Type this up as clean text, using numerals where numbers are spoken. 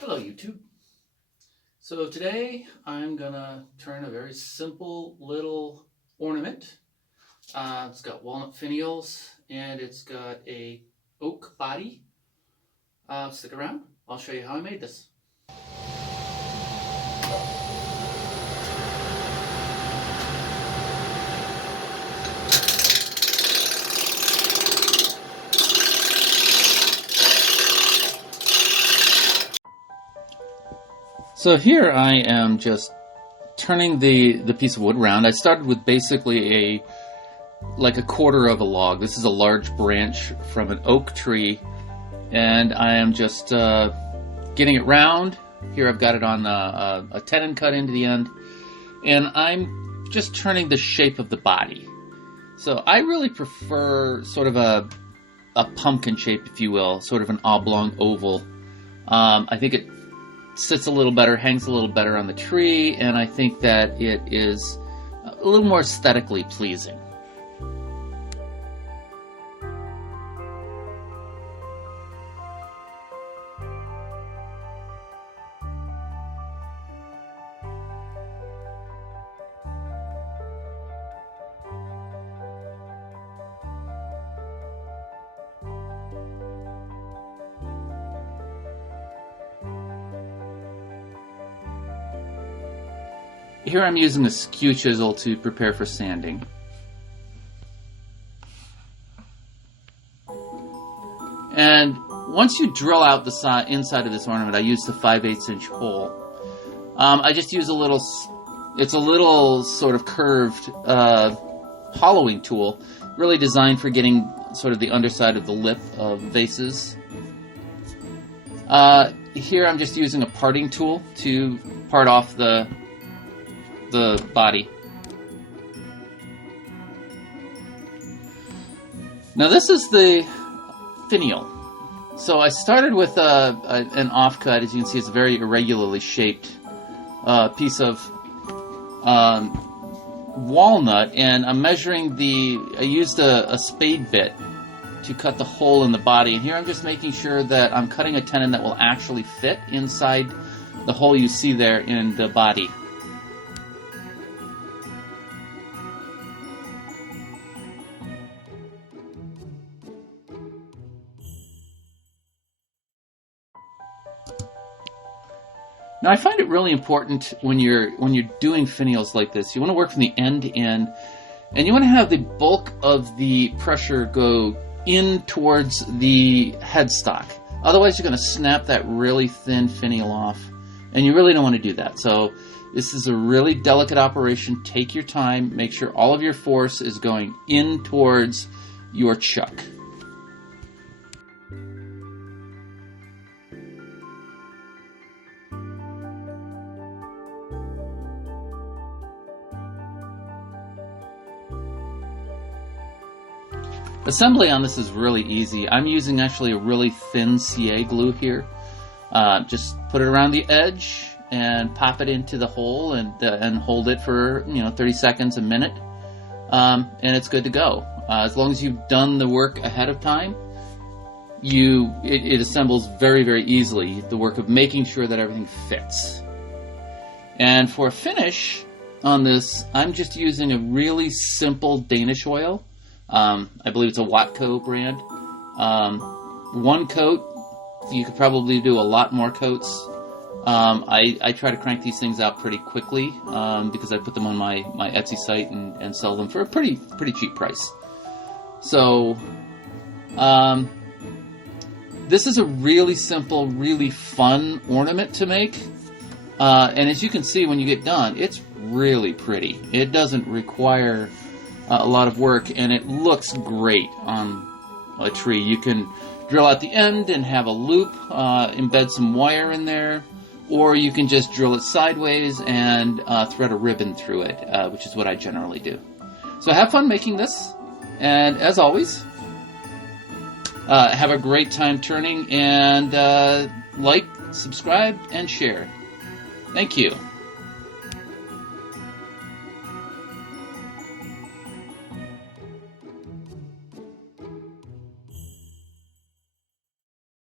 Hello YouTube. So today I'm gonna turn a very simple little ornament. It's got walnut finials and it's got a oak body. Stick around, I'll show you how I made this. So here I am just turning the piece of wood around. I started with basically like a quarter of a log. This is a large branch from an oak tree, and I am just getting it round. Here I've got it on a tenon cut into the end, and I'm just turning the shape of the body. So I really prefer sort of a pumpkin shape, if you will, sort of an oblong oval. I think it sits a little better, hangs a little better on the tree, and I think that it is a little more aesthetically pleasing. Here I'm using a skew chisel to prepare for sanding. And once you drill out the inside of this ornament, I use the 5/8" hole. I just use it's a little sort of curved hollowing tool, really designed for getting sort of the underside of the lip of vases. Here I'm just using a parting tool to part off the body. Now this is the finial. So I started with an offcut. As you can see, it's a very irregularly shaped piece of walnut, and I'm measuring I used a spade bit to cut the hole in the body, and here I'm just making sure that I'm cutting a tenon that will actually fit inside the hole you see there in the body. Now I find it really important when you're doing finials like this, you want to work from the end to end, and you want to have the bulk of the pressure go in towards the headstock. Otherwise you're going to snap that really thin finial off, and you really don't want to do that. So this is a really delicate operation. Take your time, make sure all of your force is going in towards your chuck. Assembly on this is really easy. I'm using actually a really thin CA glue here. Just put it around the edge and pop it into the hole and hold it for 30 seconds, a minute, and it's good to go. As long as you've done the work ahead of time, it assembles very, very easily. The work of making sure that everything fits. And for a finish on this, I'm just using a really simple Danish oil. I believe it's a Watco brand. One coat. You could probably do a lot more coats. I try to crank these things out pretty quickly because I put them on my Etsy site and sell them for a pretty cheap price. So this is a really simple, really fun ornament to make. And as you can see when you get done, it's really pretty. It doesn't require a lot of work, and it looks great on a tree. You can drill out the end and have a loop, embed some wire in there, or you can just drill it sideways and thread a ribbon through it, which is what I generally do. So have fun making this, and as always, have a great time turning, and like, subscribe, and share. Thank you.